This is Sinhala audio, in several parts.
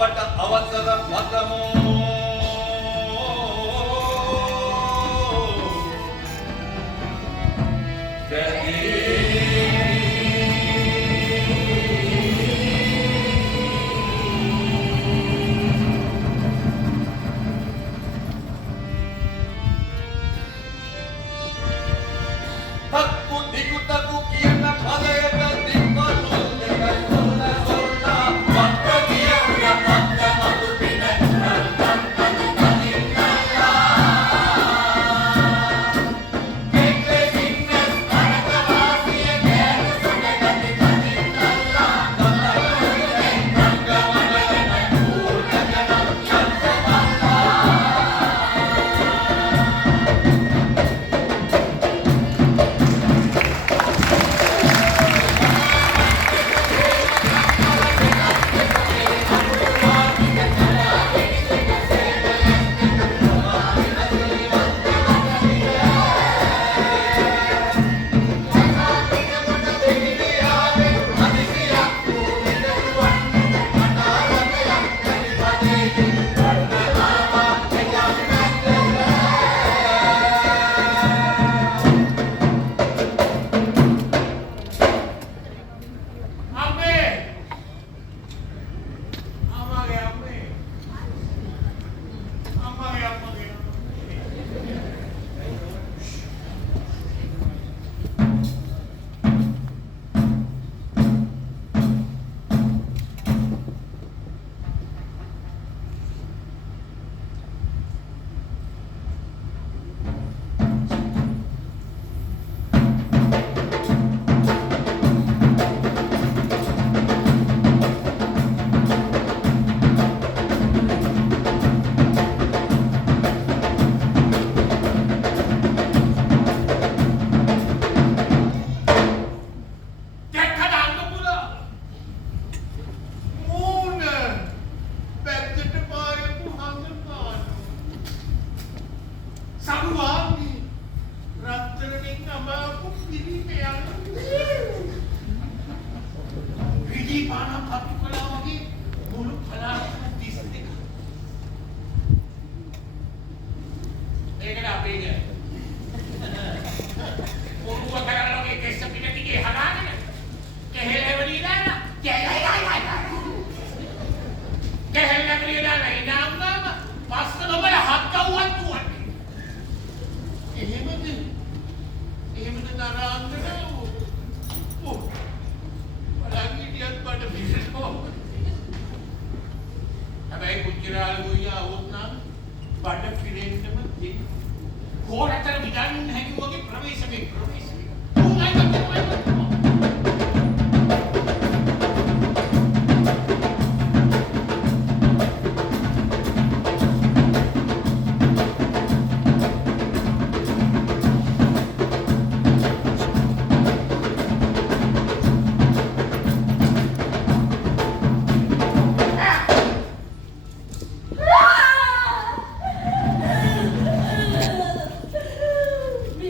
අපට අවසර පතමු.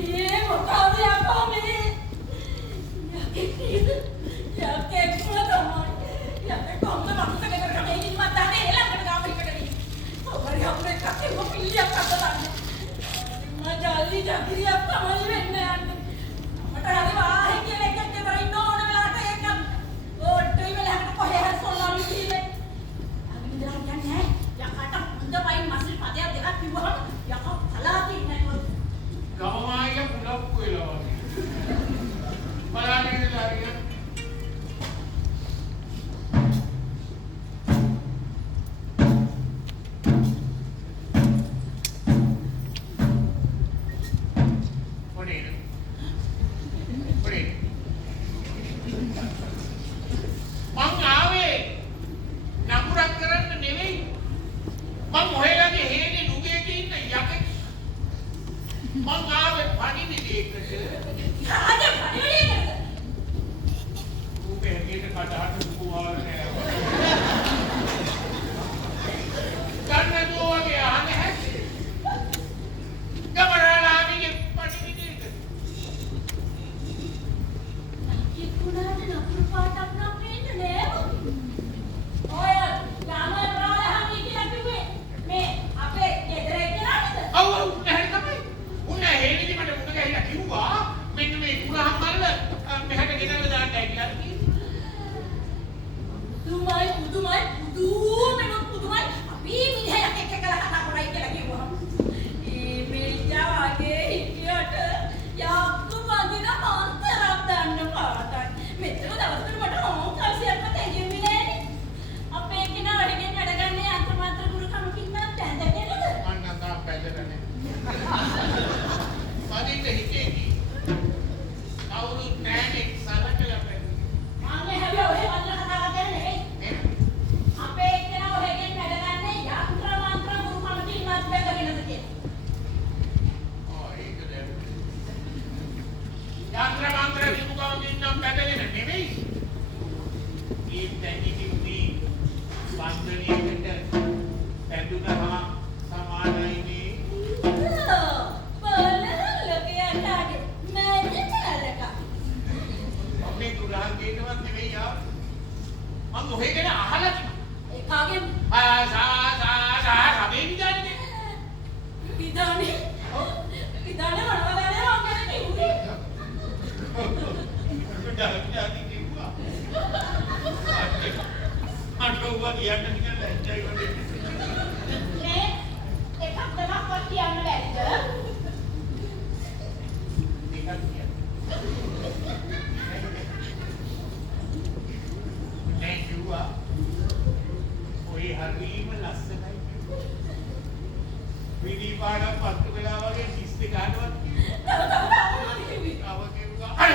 Mie, một con đi ăn පුදුමයි අපි මිනිහයක් එක්ක කතා කරලා කියලා කිව්වහම මේ ජාගේ හිටියට යාප්පු වදින මාන්තරක් දාන්න පාටයි මෙතන දවසකට මට ඕංකාසියක් තැගෙන්නේ නෑනේ අපේ කෙනා වැඩගෙන වැඩගන්නේ අන්තමාත්‍ර ගුරුකමකින් නම් දැඳගෙනද අන්න තා පැදරනේ පදින්න හිතේකි කවුරු නෑනේ සලකලා අනේ හැබැයි ඔය වදින කතාවක් ගැන නෙවෙයි අපේ කෙනා ඔයගෙන් වැඩගන්නේ යන්ත්‍ර මාන්ත්‍ර ගුරුකමකින් නම් දැඳගෙනද කියලා යන්ත්‍ර මන්ත්‍ර විමුකවකින් නම් පැදගෙන නෙවෙයි. ඒ දැනිකින්දී වන්දනයකට පැදුනහම සමානයිනේ. බලලකයන්ටාගේ මැදටලක. අපේ කුරාන් කියනවත් නෙවෙයි යා. මම මොහේගෙන අහලා ඒ කාගේ සබේ විදානේ. විදානේ මොනවද මම කිව්වේ? ඩාක්ටර් කිව්වා. අටුවා කියන්න නිකන් ලැජ්ජයි වගේ. නේ එකක් දෙකක්වත් කියන්න බැරිද? නිකන් කියන්න. නේ කිව්වා. ඔය හරිම ලස්සනයි. විනී පාඩම් පත්තු වෙලා වගේ 30 කාටවත් තව කිව්වේ. අව කිව්වා. අර